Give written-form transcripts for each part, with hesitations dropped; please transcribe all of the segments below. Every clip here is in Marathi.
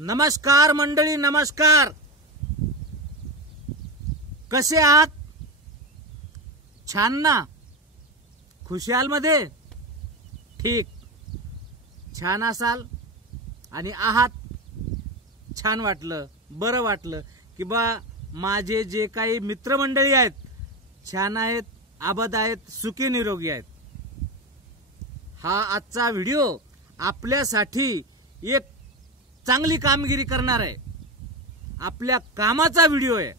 नमस्कार मंडळी, नमस्कार. कसे आहात? छान ना? खुशाल मध्ये? ठीक. छान असाल आणि आहात. छान वाटलं, बरं वाटलं की बा माझे जे काही मित्रमंडळी आहेत छान आहेत, आबाद आहेत, सुखी निरोगी आहेत. हा आजचा व्हिडिओ आपल्यासाठी एक चांगली कामगिरी करणार आहे, आपल्या कामाचा व्हिडिओ आहे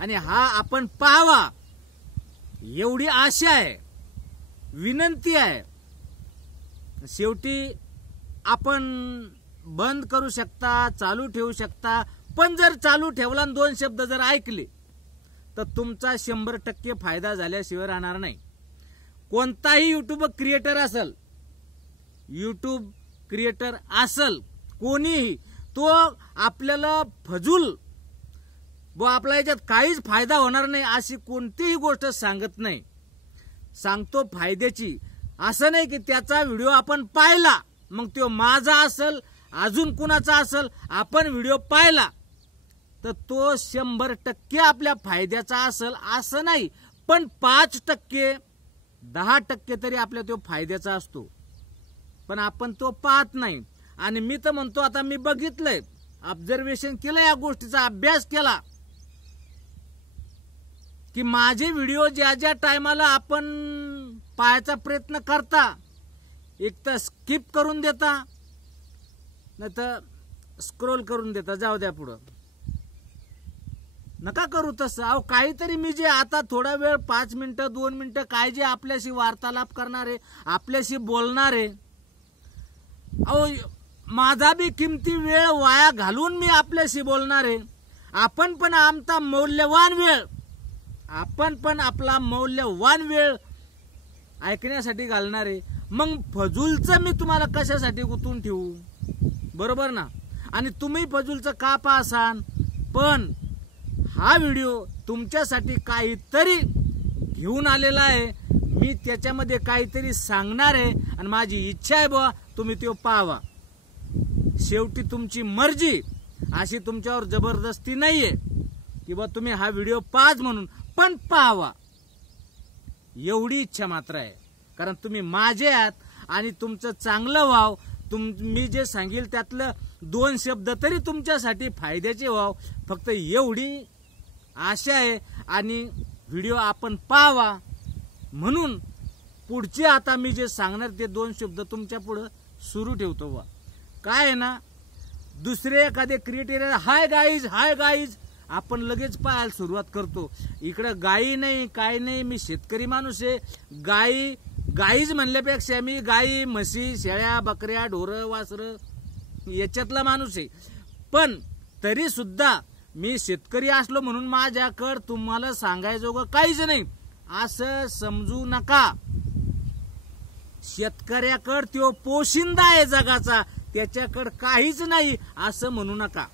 आणि हा आपण पाहावा एवढी आशा आहे, विनंती आहे. शेवटी आपण बंद करू शकता, चालू ठेवू शकता, पण जर चालू ठेवला आणि दोन शब्द जर ऐकले तर तुमचा 100% फायदा झाल्याशिवाय राहणार नाही. कोणताही यूट्यूब क्रिएटर असल कोणीही, तो आपल्याला फजूल व आपल्या याच्यात काहीच फायदा होणार नाही अशी कोणतीही गोष्ट सांगत नाही. सांगतो फायद्याची. असं नाही की त्याचा व्हिडिओ आपण पाहिला मग तो माझा असेल, अजून कुणाचा असेल, आपण व्हिडिओ पाहिला तर तो 100% आपल्या फायद्याचा असेल असं नाही, पण 5%, 10% तरी आपल्या तो फायद्याचा असतो. पण आपण तो पाहत नाही. आणि मी तर म्हणतो, आता मी बघितलंय, ऑब्झर्वेशन केलं, या गोष्टीचा अभ्यास केला की माझे व्हिडिओ ज्या ज्या टायमाला आपण पाहायचा प्रयत्न करता, एक तर स्किप करून देता, नाही तर स्क्रोल करून देता, जाऊ द्या पुढं, नका करू तसं. अहो काहीतरी मी जे आता थोडा वेळ 5 मिनिटं 2 मिनिटं काय जे आपल्याशी वार्तालाप करणारे, आपल्याशी बोलणारे, अहो माझा बी किमती वेळ वाया घालून मी आपल्याशी बोलणार आहे. आपण पण आपला मौल्यवान वेळ ऐकण्यासाठी घालणार आहे. मग फजूलचं मी तुम्हाला कशासाठी गुंतवून ठेवू? बरोबर ना? आणि तुम्ही फजूलचं का पाहसान? पण हा व्हिडिओ तुमच्यासाठी काहीतरी घेऊन आलेला आहे. मी त्याच्यामध्ये काहीतरी सांगणार आहे आणि माझी इच्छा आहे बुवा तुम्ही तो पाहावा. शेवटी तुमची मर्जी, अशी तुमच्यावर जबरदस्ती नाहीये की बा तुम्ही हा व्हिडिओ पाहाच म्हणून, पण पाहावा एवढी इच्छा मात्र आहे. कारण तुम्ही माझे आहात आणि तुमचं चांगलं व्हाव, मी जे सांगेल त्यातलं 2 शब्द तरी तुमच्यासाठी फायद्याचे व्हाव, फक्त एवढी आशा आहे. आणि व्हिडिओ आपण पाहावा म्हणून पुढचे आता मी जे सांगणार ते 2 शब्द तुमच्या पुढे सुरू ठेवतो. वा काय आहे ना, दुसरे एखादे क्रिएटर हाय गाईज आपण लगेच पाहायला सुरुवात करतो. इकडं गाई नाही, काय नाही, मी शेतकरी माणूस आहे. गाईज म्हणल्यापेक्षा मी गाई, म्हशी, शेळ्या, बकऱ्या, ढोरं, वासरं याच्यातला माणूस आहे. पण तरी सुद्धा मी शेतकरी असलो म्हणून माझ्याकडं तुम्हाला सांगायजोगं काहीच नाही असं समजू नका. शेतकऱ्याकडं तो पोशिंदा आहे जगाचा, त्याच्याकडे काहीच नाही असं म्हणू नका.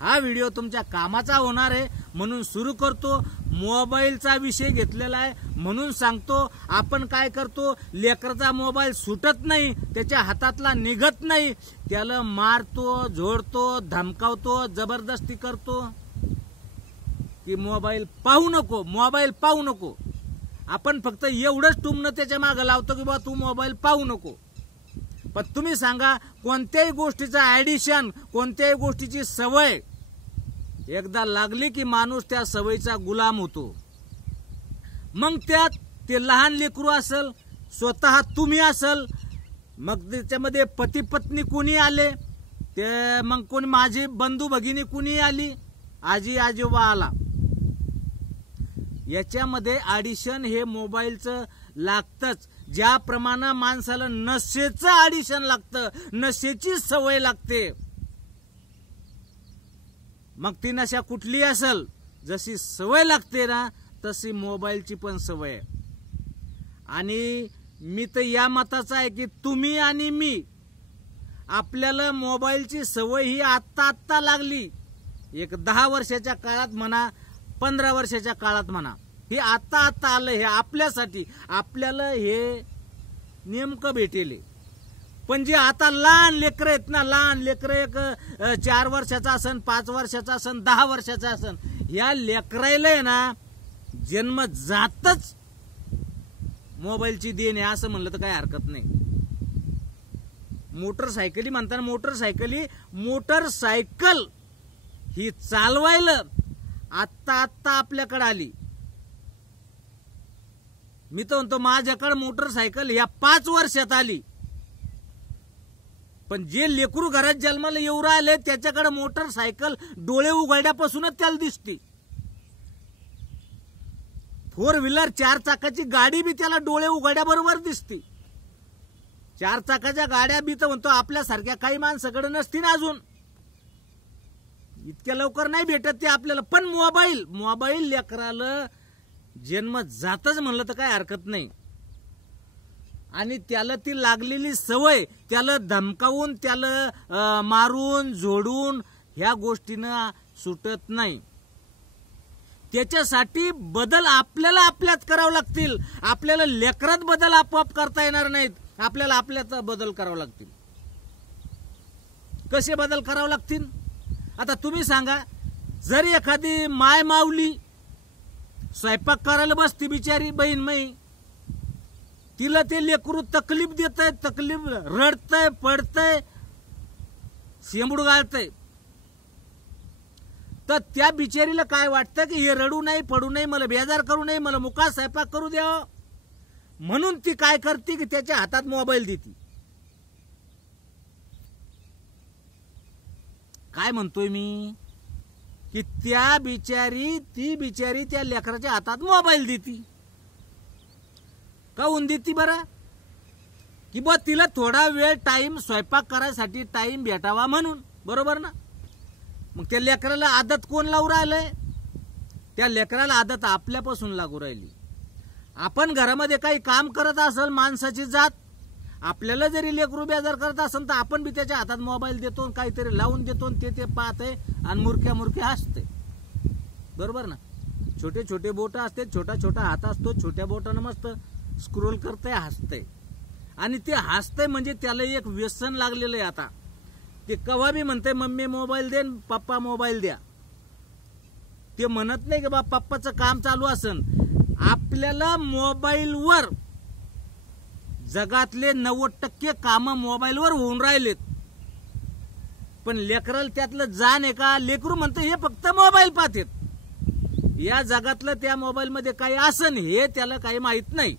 हा व्हिडिओ तुमच्या कामाचा होणार आहे म्हणून सुरू करतो. मोबाईलचा विषय घेतलेला आहे म्हणून सांगतो. आपण काय करतो, लेकराचा मोबाईल सुटत नाही, त्याच्या हातातला निघत नाही, त्याला मारतो, झोडतो, धमकावतो, जबरदस्ती करतो की मोबाईल पाहू नको. आपण फक्त एवढंच टुमणं त्याच्या मागं लावतो की बा तू मोबाईल पाहू नको. पण तुम्ही सांगा, कोणत्याही गोष्टीचं ऍडिशन, कोणत्याही गोष्टीची सवय एकदा लागली की माणूस त्या सवयीचा गुलाम होतो. मग त्यात ते लहान लेकरू असेल, स्वतः तुम्ही असेल, मग त्याच्यामध्ये पती पत्नी कुणी आले, ते मग कोणी माझी बंधू भगिनी कुणी आली, आजी आजोबा आला, याच्यामध्ये ऍडिशन हे मोबाईलचं लागतंच. ज्याप्रमाणे माणसाला नशेचं ऍडिशन लागतं, नशेची सवय लागते, मग ती नशा कुठली असेल, जशी सवय लागते ना तशी मोबाईलची पण सवय आहे. आणि मी तर या मताचा आहे की तुम्ही आणि मी, आपल्याला मोबाईलची सवय ही आत्ता लागली. एक 10 वर्षाच्या काळात म्हणा, 15 वर्षाच्या काळात म्हणा, हे आता आलं. हे आपल्यासाठी, आपल्याला हे नेमकं भेटेल. पण जे आता लहान लेकरं आहेत ना, लहान लेकरं एक 4 वर्षाचा असन, 5 वर्षाचा असन, 10 वर्षाचा असन, या लेकरायला आहे ना जन्म जातच मोबाईलची देण आहे असं म्हणलं तर काही हरकत नाही. मोटरसायकली म्हणताना मोटरसायकल ही चालवायला आत्ता आपल्याकडे आली. मी तर म्हणतो माझ्याकडे मोटरसायकल या 5 वर्षात आली. पण जे लेकरू घरात जन्माला येऊ राहिले त्याच्याकडे मोटरसायकल डोळे उघडल्यापासूनच त्याला दिसते. 4 व्हीलर 4 चाकाची गाडी बी त्याला डोळे उघड्याबरोबर दिसते. 4 चाकाच्या गाड्या बी तर म्हणतो आपल्यासारख्या काही माणसाकडे नसतील अजून, इतक्या लवकर नाही भेटत ते आपल्याला. पण मोबाईल लेकराला जन्म जातच म्हणलं तर काही हरकत नाही. आणि त्याला ती लागलेली सवय त्याला धमकावून, त्याला मारून झोडून ह्या गोष्टीनं सुटत नाही. त्याच्यासाठी बदल आपल्यात करावं लागतील. आपल्याला लेकरात बदल आपोआप करता येणार नाहीत, आपल्याला आपल्यात बदल करावं लागतील. कसे बदल करावं लागतील आता तुम्ही सांगा. जर एखादी माय माऊली स्वयंपाक करायला बसती बिचारी बहीण माई, तिला ते लेकरू तकलीफ देतय, तकलीफ रडतय, पडतय, शेंबूड गाळतय, तर त्या बिचारीला काय वाटतं की हे रडू नाही, पडू नाही, मला बेजार करू नये, मला मुका स्वयंपाक करू द्यावं, म्हणून ती काय करते की त्याच्या हातात मोबाईल देते. काय म्हणतोय मी की ती बिचारी त्या लेकराच्या हातात मोबाईल देती. काहून देती बरं? की बा तिला थोडा वेळ टाइम स्वयंपाक करायसाठी टाइम भेटावा म्हणून, बरोबर ना? मग त्या लेकराला आदत कोण लावून राहिलंय? त्या लेकराला आदत आपल्यापासून लागू राहिली. आपण घरामध्ये काही काम करत असेल, माणसाची जात, आपल्याला जरी लेकरू बेजार करत असेल तर आपण बी त्याच्या हातात मोबाईल देतो, काहीतरी लावून देतो, ते पाहते आणि मुरक्या हसते, बरोबर ना? छोटे छोटे बोट असते, छोटा हात असतो, छोट्या बोटानं मस्त स्क्रोल करते, हसते. आणि ते हसते म्हणजे त्याला एक व्यसन लागलेलं आहे. आता ते कवा बी म्हणते मम्मी मोबाईल दे, पप्पा मोबाईल द्या. ते म्हणत नाही की बा पप्पाचं काम चालू असन. आपल्याला मोबाईलवर जगातले 90% काम मोबाईलवर होऊन राहिलेत. पण लेकराला त्यातलं जाण आहे का? लेकरू म्हणतं हे फक्त मोबाईल पाहतात. या जगातलं त्या मोबाईल मध्ये काही असन हे त्याला काही माहित नाही.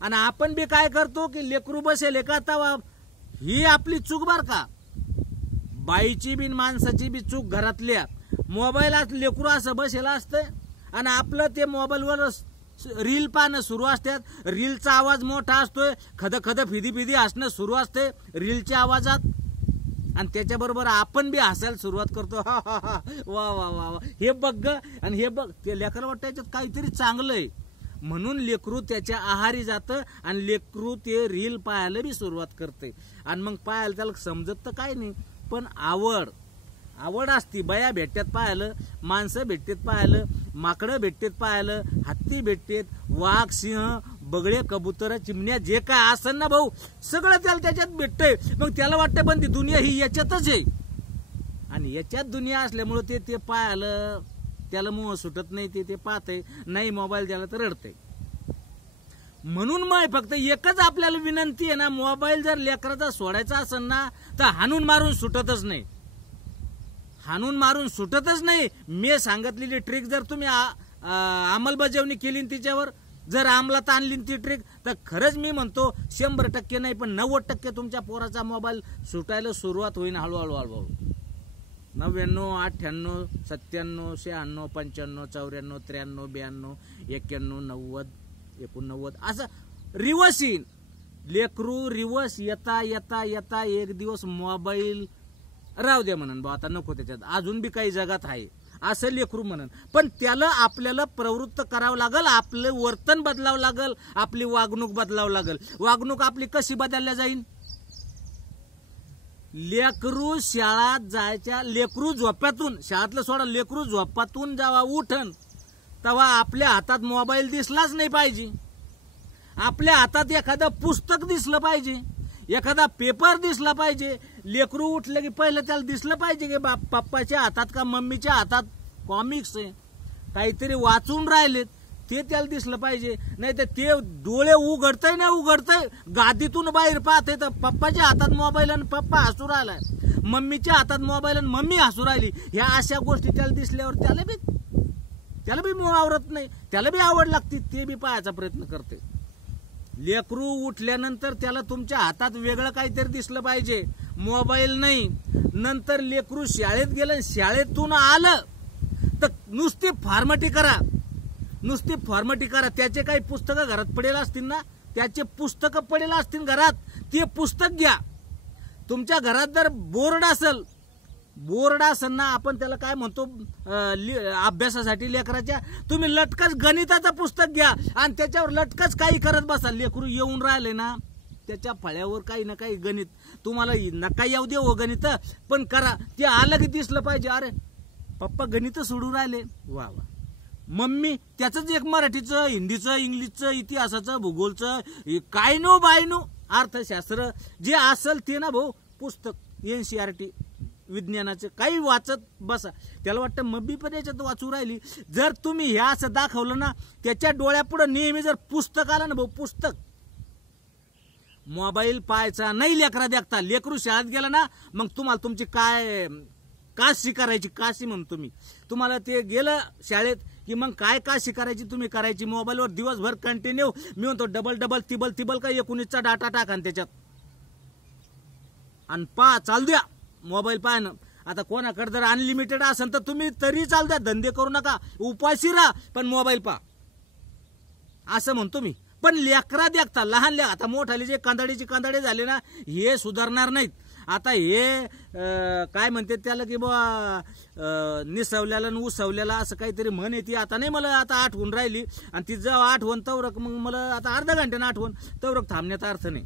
आणि आपण बी काय करतो की लेकरू बसेल का तवा, ही आपली चूक बर का, बाईची बी माणसाची बी चूक घरातल्या. मोबाईलात लेकरू असं बसेला असतं आणि आपलं ते मोबाईलवर रील पाहणं सुरू असतात. रीलचा आवाज मोठा असतोय, खद फिदी हसणं सुरू असते रीलच्या आवाजात, आणि त्याच्याबरोबर आपण बी हसायला सुरुवात करतो. हा हा हा, वा वा वा वा, हे बघ आणि हे बघ. ते लेकरं वाटतं त्याच्यात काहीतरी चांगलं आहे म्हणून लेकरू त्याच्या आहारी जातं आणि लेकरू ते रील पाहायला बी सुरुवात करते. आणि मग पाहायला त्याला समजत तर काय नाही, पण आवड असती. बया भेटतात पाहायला, माणसं भेटतात पाहायला, माकडं भेटतात पाहायला, हत्ती भेटतात, वाघ, सिंह, बगळे, कबूतर, चिमण्या, जे काय असेल ना भाऊ सगळं त्याला त्याच्यात भेटतंय. मग त्याला वाटतं पण ती दुनिया ही याच्यातच आहे. आणि याच्यात दुनिया असल्यामुळे ते पाहायला त्याला मोह सुटत नाही. ते पाहतंय, नाही मोबाईल द्यायला तर रडतंय. म्हणून मग फक्त एकच आपल्याला विनंती आहे ना, मोबाईल जर लेकराचा सोडायचा असेल ना तर हाणून मारून सुटतच नाही. हाणून मारून सुटतच नाही. मी सांगितलेली ट्रिक जर तुम्ही अंमलबजावणी केली तिच्यावर, जर अंमलात आणली ती ट्रिक, तर खरंच मी म्हणतो 100% नाही पण 90% तुमच्या पोराचा मोबाईल सुटायला सुरुवात होईल हळूहळू. 99, 98, 97, 96, 95, 94, 93, 92, 91, 90, 89 असं रिवर्स येईल. लेकरू रिवर्स येता एक दिवस मोबाईल राहू द्या म्हणून, बा आता नको, त्याच्यात अजून बी काही जगात आहे असं लेकरू म्हणून. पण त्याला आपल्याला प्रवृत्त करावं लागल, आपलं वर्तन बदलावं लागल, आपली वागणूक बदलावं लागल. वागणूक आपली कशी बदलल्या जाईल? लेकरू शाळेत जायच्या, लेकरू झोप्यातून, शाळेतलं सोडा, लेकरू झोपातून जेव्हा उठन तेव्हा आपल्या हातात मोबाईल दिसलाच नाही पाहिजे. आपल्या हातात एखादं पुस्तक दिसलं पाहिजे. एखादा पेपर दिसला पाहिजे. लेकरू उठलं की पहिलं त्याला दिसलं पाहिजे की पप्पाच्या हातात का मम्मीच्या हातात कॉमिक्स आहे, काहीतरी वाचून राहिलेत ते त्याला दिसलं पाहिजे. नाही तर ते डोळे उघडतंय ना उघडतंय, गादीतून बाहेर पाहते तर पप्पाच्या हातात मोबाईल आणि पप्पा हसू राहिलाय, मम्मीच्या हातात मोबाईल आणि मम्मी हसू राहिली. ह्या अशा गोष्टी त्याला दिसल्यावर त्याला बी मोह आवरत नाही, त्याला बी आवड लागते, ते बी पाहायचा प्रयत्न करते. लेकरू उठल्यानंतर त्याला तुमच्या हातात वेगळं काहीतरी दिसलं पाहिजे, मोबाईल नाही. नंतर लेकरू शाळेत गेलं, शाळेतून आलं तर नुसती फॉर्मॅलिटी करा. त्याचे काही पुस्तकं घरात पडेल असतील ना, त्याचे पुस्तकं पडेल असतील घरात, ते पुस्तक घ्या. तुमच्या घरात जर बोर्ड असेल ना, आपण त्याला काय म्हणतो अभ्यासासाठी लेकराच्या, तुम्ही लटकच गणिताचं पुस्तक घ्या आणि त्याच्यावर लटकच काही करत बसा. लेकरू येऊन राहिले ना त्याच्या फळ्यावर काही ना काही गणित, तुम्हाला नका येऊ दे हो गणित, पण करा. ते आलं की दिसलं पाहिजे, अरे पप्पा गणित सोडून राहिले, वा वा. मम्मी त्याच एक मराठीचं, हिंदीचं, इंग्लिशचं, इतिहासाचं, भूगोलचं, काय नो बाय नो, अर्थशास्त्र जे असेल ते ना भाऊ, पुस्तक NCERT विज्ञानाचं काही वाचत बसा. त्याला वाटतं मम्मी पण याच्यात वाचू राहिली. जर तुम्ही हे असं दाखवलं ना, त्याच्या डोळ्यापुढे नेहमी जर पुस्तक आलं ना भाऊ, पुस्तक, मोबाईल पाहायचा नाही लेकरा देखता. लेकरू शाळेत गेला ना, मग तुम्हाला तुमची काय काशी करायची, काशी म्हणतो मी तुम्हाला, ते गेलं शाळेत की मग काय काशी करायची तुम्ही करायची. मोबाईलवर दिवसभर कंटिन्यू, मी म्हणतो डबल तिबल का 19चा डाटा टाका त्याच्यात आणि चालू द्या मोबाईल पाहणं. आता कोणाकडे जर अनलिमिटेड असेल तर तुम्ही तरी चालू द्या, धंदे करू नका, उपाशी राहा, पण मोबाईल पहा असं म्हणतो मी. पण लेकरा देखता लहान आता मोठाले जे कांदाडे झाले ना, हे सुधारणार नाहीत. आता हे काय म्हणते त्याला की बा निसवल्याला आणि उसवल्याला असं काहीतरी म्हण येते. आता नाही मला आता आठवून राहिली, आणि ती जेव्हा आठवण तवरक मग मला आता अर्ध्या घंट्यानं आठवण तवरक थांबण्याचा अर्थ नाही.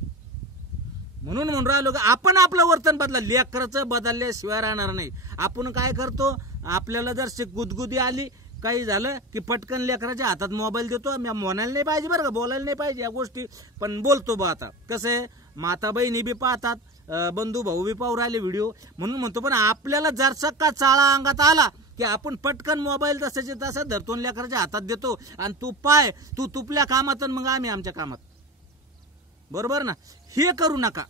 म्हणून राहिलो की आपण आपलं वर्तन बदला, लेकराचं बदलल्याशिवाय राहणार नाही. आपण काय करतो, आपल्याला जर गुदगुदी आली, काही झालं की पटकन लेकराच्या हातात मोबाईल देतो. मी म्हणायला नाही पाहिजे बरं का, बोलायला नाही पाहिजे या गोष्टी, पण बोलतो बा. आता कसं आहे, माता बहिणी बी पाहतात, बंधू भाऊ बी पाहू राहिले व्हिडिओ, म्हणून म्हणतो. पण आपल्याला जरसा का चाळा अंगात आला की आपण पटकन मोबाईल तसाच्या तसा धरतो लेकराच्या हातात देतो, आणि तू पाय, तू तुपल्या कामात मग आम्ही आमच्या कामात, बरोबर ना. हे करू नका,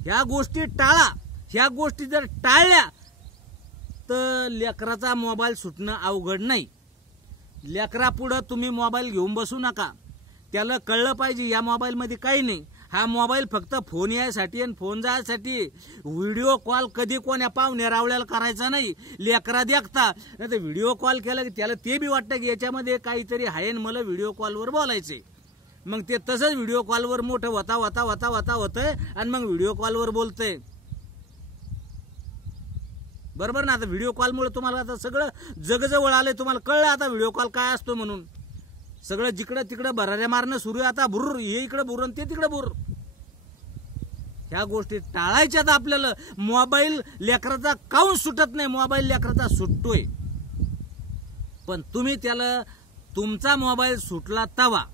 ह्या गोष्टी टाळा. ह्या गोष्टी जर टाळल्या तर लेकराचा मोबाईल सुटणं अवघड नाही. लेकरापुढं तुम्ही मोबाईल घेऊन बसू नका. त्याला कळलं पाहिजे या मोबाईलमध्ये काही नाही, हा मोबाईल फक्त फोन यायसाठी आणि फोन जायसाठी. व्हिडिओ कॉल कधी कोण्या पाहुण्या रावल्याला करायचा नाही, लेकरा देखता. नाही तर व्हिडिओ कॉल केला की त्याला ते बी वाटतं की याच्यामध्ये काहीतरी आहे आणि मला व्हिडिओ कॉलवर बोलायचे. मग ते तसंच व्हिडिओ कॉलवर मोठं होतंय आणि मग व्हिडिओ कॉलवर बोलतंय, बरोबर ना. आता व्हिडिओ कॉलमुळे तुम्हाला आता सगळं जगजवळ आलंय, तुम्हाला कळलं आता व्हिडिओ कॉल काय असतो म्हणून. सगळं जिकडं तिकडं भराऱ्या मारणं सुरू आहे आता, भुर्र हे इकडे भुर आणि ते तिकडे भुर. ह्या गोष्टी टाळायच्यात आपल्याला. मोबाईल लेकराचा काऊन सुटत नाही, मोबाईल लेकराचा सुटतोय, पण तुम्ही त्याला तुमचा मोबाईल सुटला तवा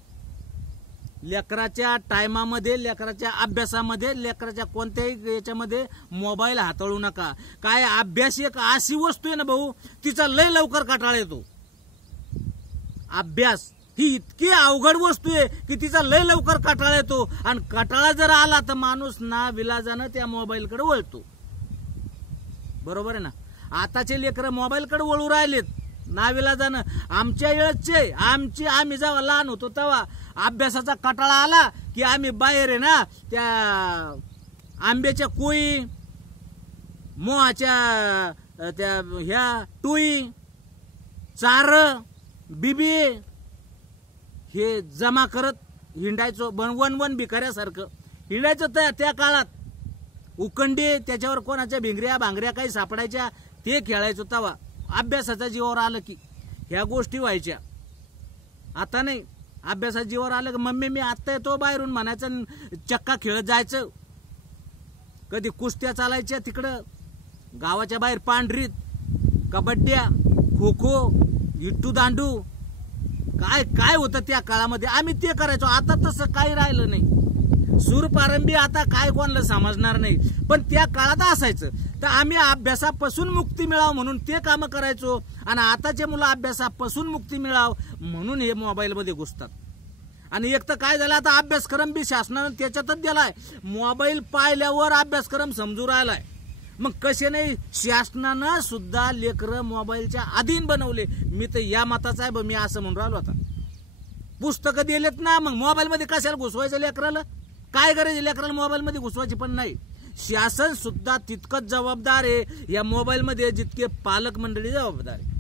लेकराच्या टायमामध्ये, लेकराच्या अभ्यासामध्ये, लेकराच्या कोणत्याही याच्यामध्ये मोबाईल हाताळू नका. काय अभ्यास एक अशी वस्तू आहे ना भाऊ, तिचा लय लवकर कटाळा येतो. अभ्यास ही इतकी अवघड वस्तू आहे की तिचा लय लवकर कटाळा येतो, आणि कटाळा जर आला तर माणूस ना विलाजानं त्या मोबाईलकडे वळतो, बरोबर आहे ना. आताचे लेकरं मोबाईलकडे वळू राहिलेत नाविलाजानं. आमच्या वेळेचे आम्ही जेव्हा लहान होतो तेव्हा अभ्यासाचा कटाळा आला की आम्ही बाहेर आहे ना त्या आंब्याच्या कोई, मोहाच्या त्या ह्या टुई, चार, बिबी हे जमा करत हिंडायचो. वन भिकाऱ्यासारखं हिंडायचं. त्या काळात उकंडी, त्याच्यावर कोणाच्या भिंगऱ्या भांगऱ्या काही सापडायच्या, ते खेळायचो. तेव्हा अभ्यासाच्या जीवावर आलं की ह्या गोष्टी व्हायच्या. आता नाही, अभ्यासाच्या जीवावर आलं की मम्मी मी आत्ता येतो बाहेरून म्हणायचं, चक्का खेळत जायचं. कधी कुस्त्या चालायच्या तिकडं गावाच्या बाहेर, पांढरीत, कबड्ड्या, खो खो, इट्टू दांडू, काय काय होतं त्या काळामध्ये, आम्ही ते करायचो. आता तसं काही राहिलं नाही. सूर पारंबी आता काय कोणाला समजणार नाही, पण त्या काळात असायचं. तर आम्ही अभ्यासापासून मुक्ती मिळावं म्हणून ते काम करायचो, आणि आताचे मुलं अभ्यासापासून मुक्ती मिळावं म्हणून हे मोबाईलमध्ये घुसतात. आणि एक तर काय झालं, आता अभ्यासक्रम बी शासनानं त्याच्यातच दिलाय. मोबाईल पाहिल्यावर अभ्यासक्रम समजू राहिलाय. मग कसे नाही, शासनानं सुद्धा लेकरं मोबाईलच्या अधीन बनवले. मी तर या मताचा आहे, मी असं म्हणून राहिलो. आता पुस्तकं दिलेत ना, मग मोबाईलमध्ये कशाला घुसवायचं लेकराला? काय गरज लेकराला मोबाईलमध्ये घुसवायची? पण नाही, शासन सुद्धा तितकंच जबाबदार आहे या मोबाईलमध्ये जितके पालक मंडळी जबाबदार आहे,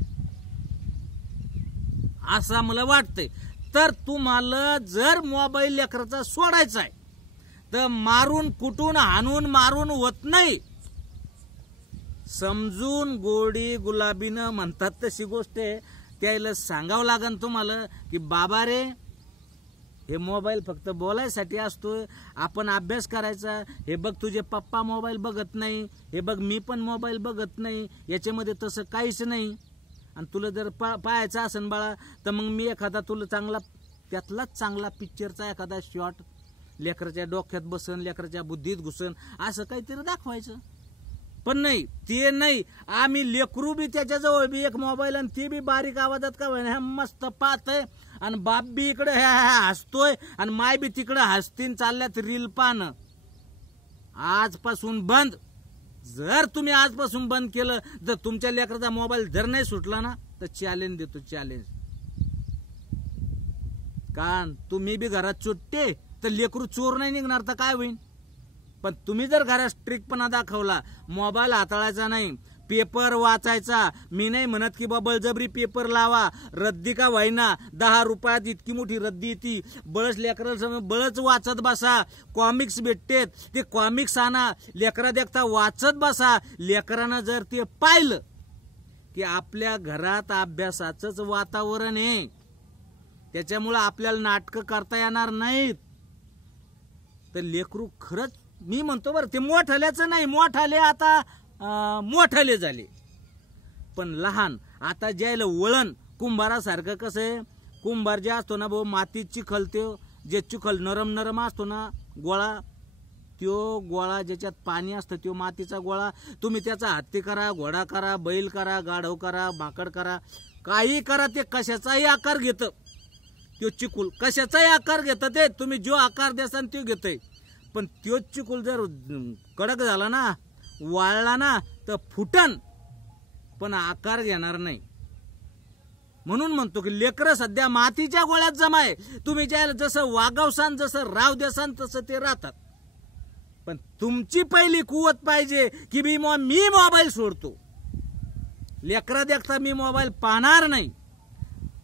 असं मला वाटतंय. तर तुम्हाला जर मोबाईल लेकराचा सोडायचा आहे तर मारून कुटून हाणून मारून होत नाही. समजून गोडी गुलाबीनं म्हणतात तशी गोष्ट आहे. त्याला सांगावं लागन तुम्हाला की बाबा रे, हे मोबाईल फक्त बोलायसाठी असतोय, आपण अभ्यास करायचा. हे बघ तुझे पप्पा मोबाईल बघत नाही, हे बघ मी पण मोबाईल बघत नाही, याच्यामध्ये तसं काहीच नाही. आणि तुला जर पाहायचं असेल बाळा तर मग मी एखादा तुला चांगला त्यातलाच चांगला पिक्चरचा एखादा शॉट लेकराच्या डोक्यात बसन, लेकराच्या बुद्धीत घुसन, असं काहीतरी दाखवायचं. पण नाही, ते नाही. आम्ही लेकरू बी त्याच्याजवळ बी एक मोबाईल, आणि ते बी बारीक आवाजात का होईना मस्त पाहतय, आणि बाप बी इकडे हसतोय, आणि माय बी तिकडे हसतीन चालल्यात रील पाहणं. आजपासून बंद. जर तुम्ही आजपासून बंद केलं तर तुमच्या लेकराचा मोबाईल जर नाही सुटला ना तर चॅलेंज देतो, चॅलेंज. कारण तुम्ही बी घरात सुटते तर लेकरू चोर नाही निघणार तर काय होईल? पण तुम्ही जर घरात स्ट्रिक्टपणा दाखवला, मोबाईल हाताळायचा नाही, पेपर वाचायचा. मी नाही म्हणत की बा बळजबरी पेपर लावा, रद्दी का व्हायना, 10 रुपयात इतकी मोठी रद्दी येते, बळच लेकराला बळच वाचत बसा. कॉमिक्स भेटतेत, ते कॉमिक्स आणा, लेकरा देखता वाचत बसा. लेकरानं जर ते पाहिलं की आपल्या घरात अभ्यासाचंच वातावरण आहे, त्याच्यामुळे आपल्याला नाटकं करता येणार नाहीत, तर लेकरू खरंच मी म्हणतो बरं, ते मोठाल्याचं नाही, मोठाले आता मोठाले झाले, पण लहान आता ज्याला वळण कुंभारासारखं. कसं आहे, कुंभार जे असतो ना भाऊ, मातीत चिखल, तो जे चिखल नरम नरम असतो ना गोळा, तो गोळा ज्याच्यात पाणी असतं, तो मातीचा गोळा. तुम्ही त्याचा हत्ती करा, घोडा करा, बैल करा, गाढव करा, माकड करा, काही करा, ते कशाचाही आकार घेतं. तो चिकूल कशाचाही आकार घेतं, ते तुम्ही जो आकार द्यासान तो घेतय. पण तो चिकूल जर कडक झाला ना, वाळला ना, तर फुटन, पण आकार घेणार नाही. म्हणून म्हणतो की लेकरं सध्या मातीच्या गोळ्यात जमाय. तुम्ही ज्याला जसं वागवसान, जसं राव देसान, तसं ते राहतात. पण तुमची पहिली कुवत पाहिजे की मी मोबाईल सोडतो. लेकरा देखता मी मोबाईल पाहणार नाही,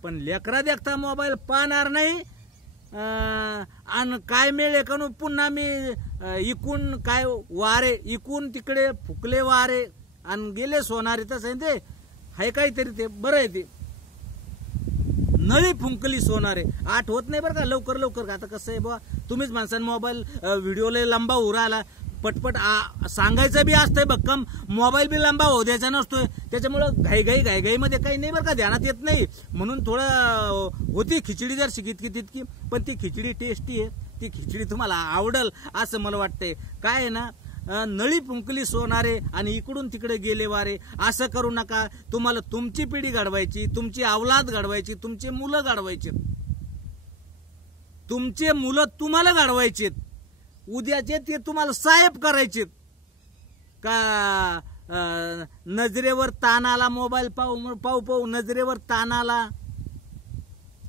पण लेकरा देखता मोबाईल पाहणार नाही. आणि काय मिळेल का पुन्हा मी इकून काय वारे, इकून तिकडे फुकले वारे आणि गेले सोनारे. तसं आहे ते, हाय काहीतरी ते बरं आहे. ते नळी फुंकली सोनारे आठवत नाही बरं का लवकर लवकर. आता कसं आहे बुवा, तुम्हीच माणसाने मोबाईल व्हिडिओला लंबा उराला पटपट सांगायचं बी असतंय भक्कम, मोबाईल बी लंबा होऊ द्यायचा नसतोय. त्याच्यामुळं घाईमध्ये काही नाही बरं का, ध्यानात येत नाही. म्हणून थोडं होती खिचडी जर शिकितकी तितकी, पण ती खिचडी टेस्टी आहे, ती खिचडी तुम्हाला आवडल असं मला वाटतंय. काय आहे ना, नळी फुंकली सोनारे आणि इकडून तिकडे गेले वारे, असं करू नका. तुम्हाला तुमची पिढी घडवायची, तुमची अवलाद घडवायची, तुमचे मुलं घडवायचे, तुमचे मुलं तुम्हाला घडवायचे, उद्याचे ते तुम्हाला साहेब करायचे. का नजरेवर ताण आला, मोबाईल पाहू नजरेवर ताण आला,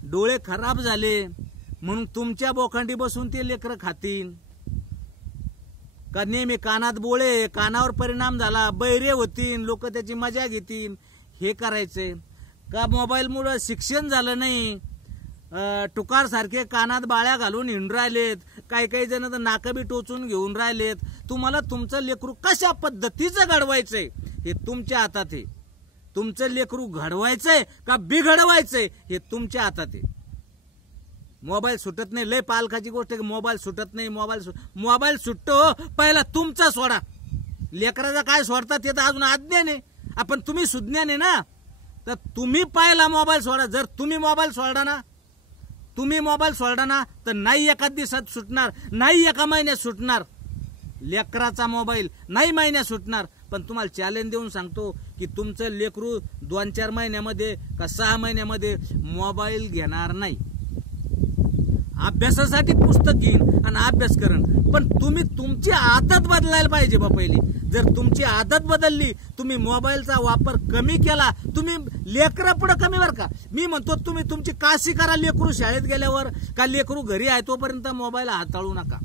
डोळे खराब झाले म्हणून तुमच्या बोखंडी बसून ते लेकरं खातील. का नेहमी कानात बोळे, कानावर परिणाम झाला, बहिरे होतील, लोक त्याची मजा घेतील, हे करायचे का? मोबाईलमुळे शिक्षण झालं नाही, टुकार सारखे कानात बाळ्या घालून हिंड राहिलेत, काही जण तर नाकं बी टोचून घेऊन राहिलेत. तुम्हाला तुमचं लेकरू कशा पद्धतीचं घडवायचंय हे तुमच्या हातात आहे. तुमचं लेकरू घडवायचंय का बिघडवायचंय हे तुमच्या हातात आहे. मोबाईल सुटत नाही, लय पालकाची गोष्ट आहे. मोबाईल सुटत नाही, मोबाईल सुटतो, पहिला तुमचा सोडा. लेकराचा काय सोडतात ते तर अजून अज्ञान आहे. आपण तुम्ही सुज्ञान आहे ना, तर तुम्ही पहिला मोबाईल सोडा. जर तुम्ही मोबाईल सोडा ना तुम्ही मोबाईल सोडा ना तर नाही एका दिवसात सुटणार, नाही एका महिन्यात सुटणार. लेकराचा मोबाईल नाही महिन्यात सुटणार. पण तुम्हाला चॅलेंज देऊन सांगतो की तुमचं लेकरू 2-4 महिन्यामध्ये का 6 महिन्यामध्ये मोबाईल घेणार नाही. अभ्यासासाठी पुस्तक घेईन आणि अभ्यास करण. पण तुम्ही तुमची आदत बदलायला पाहिजे बा पहिली. जर तुमची आदत बदलली, तुम्ही मोबाईलचा वापर कमी केला, तुम्ही लेकरा पुढे कमी बर का. मी म्हणतो तुम्ही तुमची काशी करा. लेकरू शाळेत गेल्यावर का लेकरू घरी आहे तोपर्यंत मोबाईल हाताळू नका.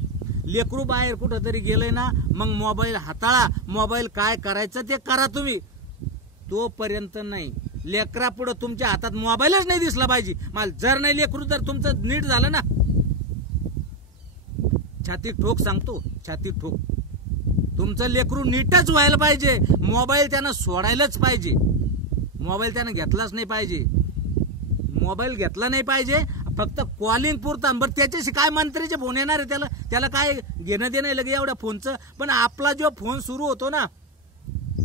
लेकरू बाहेर कुठं तरी गेलंय ना मग मोबाईल हाताळा. मोबाईल काय करायचं ते करा तुम्ही, तोपर्यंत नाही. लेकरा पुढे तुमच्या हातात मोबाईलच नाही दिसला पाहिजे. मला जर नाही लेकरू जर तुमचं नीट झालं ना, छाती ठोक सांगतो, छाती ठोक. तुमचं लेकरू नीटच व्हायला पाहिजे. मोबाईल त्यानं सोडायलाच पाहिजे. मोबाईल त्यानं घेतलाच नाही पाहिजे. मोबाईल घेतला नाही पाहिजे फक्त कॉलिंग पुरता. बरं त्याच्याशी काय मंत्रीचे फोन येणार आहे, त्याला काय घेणं देणं लगे एवढ्या फोनचं. पण आपला जो फोन सुरू होतो ना,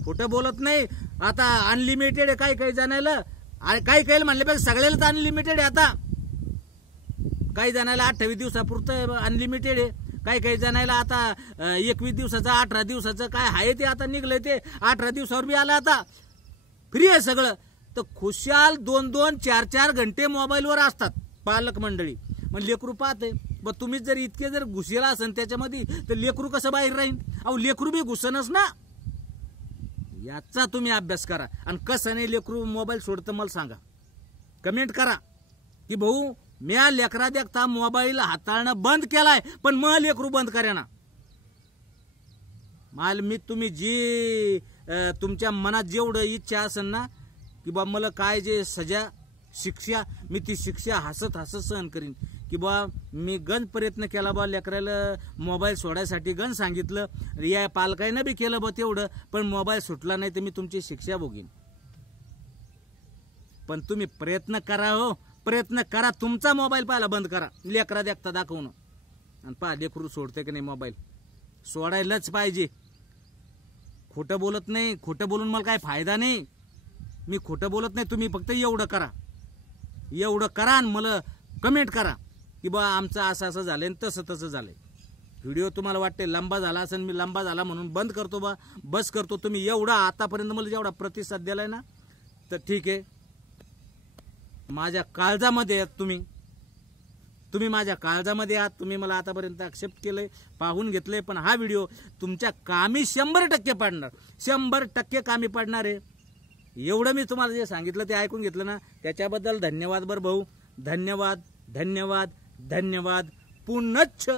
खोटं बोलत नाही. आता अनलिमिटेड आहे काही जणायला, काही म्हणल्यापेक्षा सगळ्यालाच अनलिमिटेड आहे. आता काही जणायला 28 दिवसापुरतं अनलिमिटेड आहे. काही जणायला आता 21 दिवसाचं 18 दिवसाचं काय आहे ते आता निघलंय. ते 18 दिवसावर बी आलं, आता फ्री आहे सगळं. तर खुशाल 2-2, 4-4 घंटे मोबाईलवर असतात पालक मंडळी. मग लेकरू पाहते. मग तुम्ही जर इतके जर घुसेला असेल त्याच्यामध्ये तर लेकरू कसं बाहेर राहील. अहो लेकरू बी घुसनच ना. याचा तुम्ही अभ्यास करा. आणि कसं नाही लेकरू मोबाईल सोडतं मला सांगा. कमेंट करा की भाऊ म्या लेकरा देखता मोबाईल हाताळणं बंद केलाय पण मग लेकरू बंद करा ना. मी तुम्ही जी तुमच्या मनात जेवढं इच्छा असेल ना की बा मला काय जे सजा शिक्षा, मी ती शिक्षा हसत सहन करीन. की बा मी गंज प्रयत्न केला बा लेकराला मोबाईल सोडायसाठी, गंज सांगितलं, या पालकाईनं बी केलं बा तेवढं, पण मोबाईल सुटला नाही तर मी तुमची शिक्षा भोगीन. पण तुम्ही प्रयत्न करा, हो प्रयत्न करा. तुमचा मोबाईल पाहायला बंद करा, लेकरा देखता दाखवणं. आणि पहा लेकरू सोडते की नाही मोबाईल. सोडायलाच पाहिजे. खोटं बोलत नाही. खोटं बोलून मला काय फायदा नाही. मी खोटं बोलत नाही. तुम्ही फक्त एवढं करा आणि मला कमेंट करा की बा आमचं असं झालंय तसं झालंय. व्हिडिओ तुम्हाला वाटते लंबा झाला असेल, मी लंबा झाला म्हणून बंद करतो बा, बस करतो. तुम्ही एवढा आतापर्यंत मला जेवढा प्रतिसाद दिलाय ना तर ठीक आहे. माझ्या काळजामध्ये आहात तुम्ही माझ्या काळजामध्ये आहात. तुम्ही मला आतापर्यंत एक्सेप्ट केलंय, पाहून घेतलंय. पण हा व्हिडिओ तुमच्या कामी 100% पडणार, 100% कामी पडणार आहे. एवढं मी तुम्हाला जे सांगितलं ते ऐकून घेतलं ना, त्याच्याबद्दल धन्यवाद बरं भाऊ. धन्यवाद. पुनच्च